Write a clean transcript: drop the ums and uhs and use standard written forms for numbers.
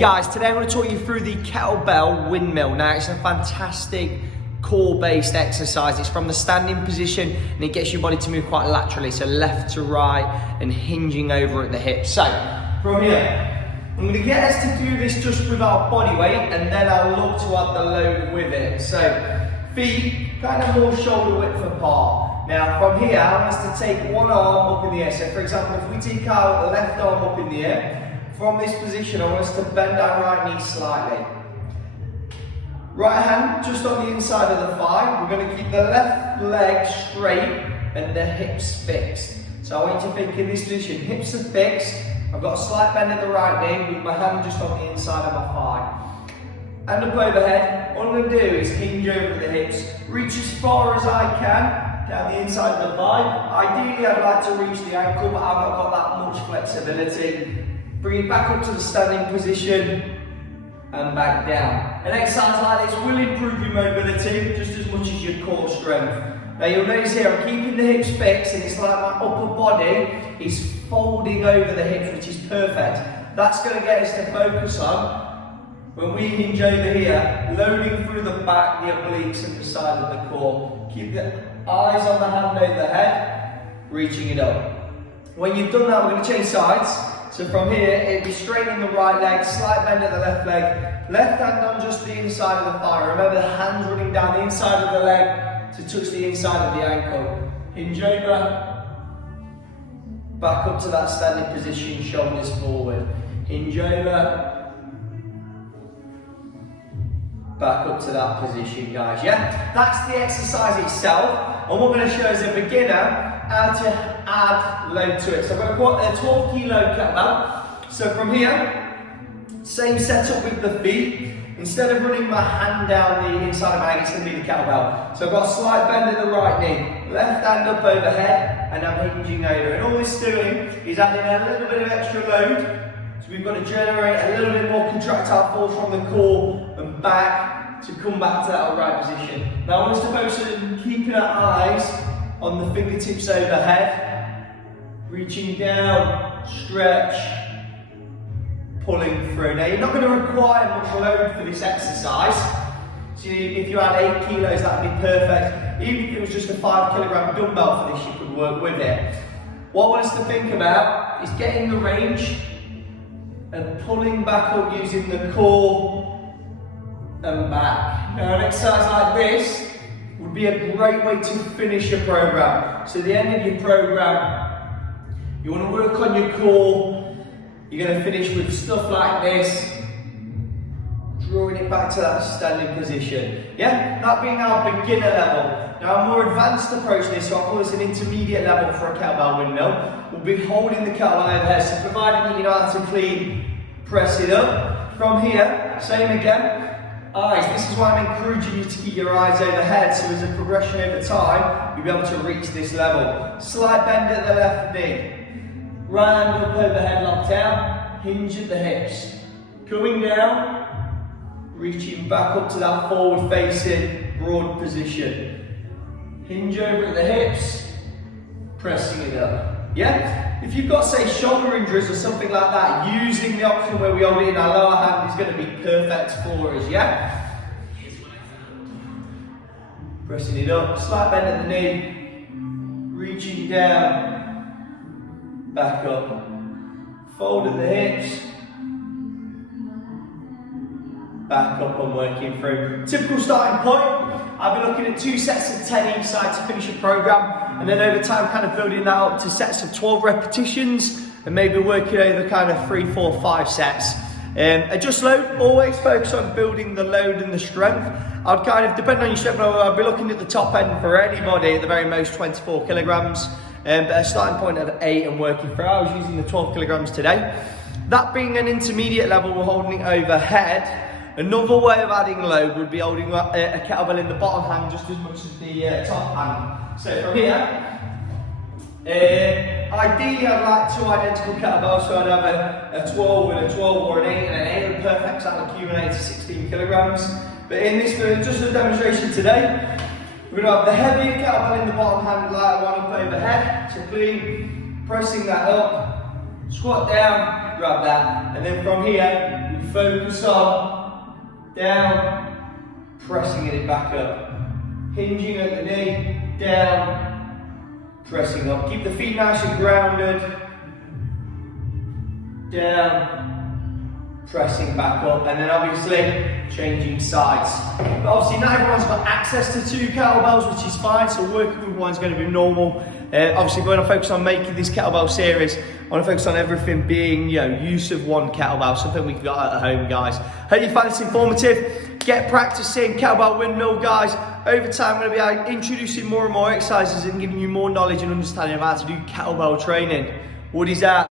Guys, today I'm going to talk you through the kettlebell windmill. Now, it's a fantastic core-based exercise. It's from the standing position and it gets your body to move quite laterally, so left to right and hinging over at the hips. So, from here, I'm going to get us to do this just with our body weight and then I'll look to add the load with it. So, feet kind of more shoulder width apart. Now, from here, I want us to take one arm up in the air. So, for example, if we take our left arm up in the air, from this position, I want us to bend our right knee slightly. Right hand just on the inside of the thigh. We're going to keep the left leg straight and the hips fixed. So I want you to think in this position, hips are fixed. I've got a slight bend at the right knee with my hand just on the inside of my thigh. Hand up overhead. All I'm going to do is hinge over the hips. Reach as far as I can down the inside of the thigh. Ideally, I'd like to reach the ankle, but I've not got that much flexibility. Bring it back up to the standing position and back down. An exercise like this will improve your mobility just as much as your core strength. Now you'll notice here I'm keeping the hips fixed and it's like my upper body is folding over the hips, which is perfect. That's going to get us to focus on, when we hinge over here, loading through the back, the obliques and the side of the core. Keep the eyes on the hand over the head, reaching it up. When you've done that, we're going to change sides. So from here, it'll be straightening the right leg, slight bend at the left leg, left hand on just the inside of the thigh. Remember the hands running down the inside of the leg to touch the inside of the ankle. Hinge over, back up to that standing position, shoulders forward. Hinge over, back up to that position, guys, yeah? That's the exercise itself, and what we're going to show as a beginner how to add load to it. So I've got a 12 kilo kettlebell. So from here, same setup with the feet. Instead of running my hand down the inside of my leg, it's going to be the kettlebell. So I've got a slight bend at the right knee, left hand up overhead, and I'm hinging over. And all this doing is adding a little bit of extra load. So we've got to generate a little bit more contractile force from the core and back to come back to that upright position. Now I want us to focus on keeping our eyes on the fingertips overhead, reaching down, stretch, pulling through. Now you're not going to require much load for this exercise. So if you had 8 kilos, that would be perfect. Even if it was just a 5 kilogram dumbbell for this, you could work with it. What I want us to think about is getting the range and pulling back up using the core and back. Now an exercise like this would be a great way to finish your program. So at the end of your program, you want to work on your core. You're going to finish with stuff like this, drawing it back to that standing position. Yeah, that being our beginner level. Now a more advanced approach to this, so I'll call this an intermediate level for a kettlebell windmill. We'll be holding the kettlebell overhead, so providing that you know how to clean, press it up. From here, same again. Eyes, this is why I'm encouraging you to keep your eyes overhead, so as a progression over time, you'll be able to reach this level. Slight bend at the left knee. Right hand up overhead, locked down, hinge at the hips. Coming down, reaching back up to that forward facing, broad position. Hinge over at the hips, pressing it up. Yeah? If you've got, say, shoulder injuries or something like that, using the option where we hold it in our lower hand is going to be perfect for us, yeah? Pressing it up, slight bend at the knee, reaching down, back up, fold at the hips, back up and working through. Typical starting point, I'll be looking at 2 sets of 10 each side to finish a program, and then over time kind of building that up to sets of 12 repetitions and maybe working over kind of 3, 4, 5 sets. Adjust load, always focus on building the load and the strength. I'd kind of, depending on your strength level, I'd be looking at the top end for anybody at the very most 24 kilograms, but a starting point of 8 and working through. I was using the 12 kilograms today. That being an intermediate level, we're holding it overhead. Another way of adding load would be holding a kettlebell in the bottom hand just as much as the top hand. So from here, ideally I'd like 2 identical kettlebells, so I'd have a 12 and a 12 or an 8 and an 8 would perfect, so that'll accumulate to 16 kilograms. But in this, just a demonstration today, we're going to have the heavier kettlebell in the bottom hand, lighter one up overhead, so clean, pressing that up, squat down, grab that, and then from here, you focus on, down, pressing it back up. Hinging at the knee, down, pressing up. Keep the feet nice and grounded, down, pressing back up, and then obviously changing sides. But obviously not everyone's got access to 2 kettlebells, which is fine, so working with one's going to be normal. Obviously, we want to focus on making this kettlebell series. I want to focus on everything being, use of 1 kettlebell, something we've got at home, guys. Hope you find this informative. Get practicing kettlebell windmill, guys. Over time, I'm going to be introducing more and more exercises and giving you more knowledge and understanding of how to do kettlebell training. Woody's out.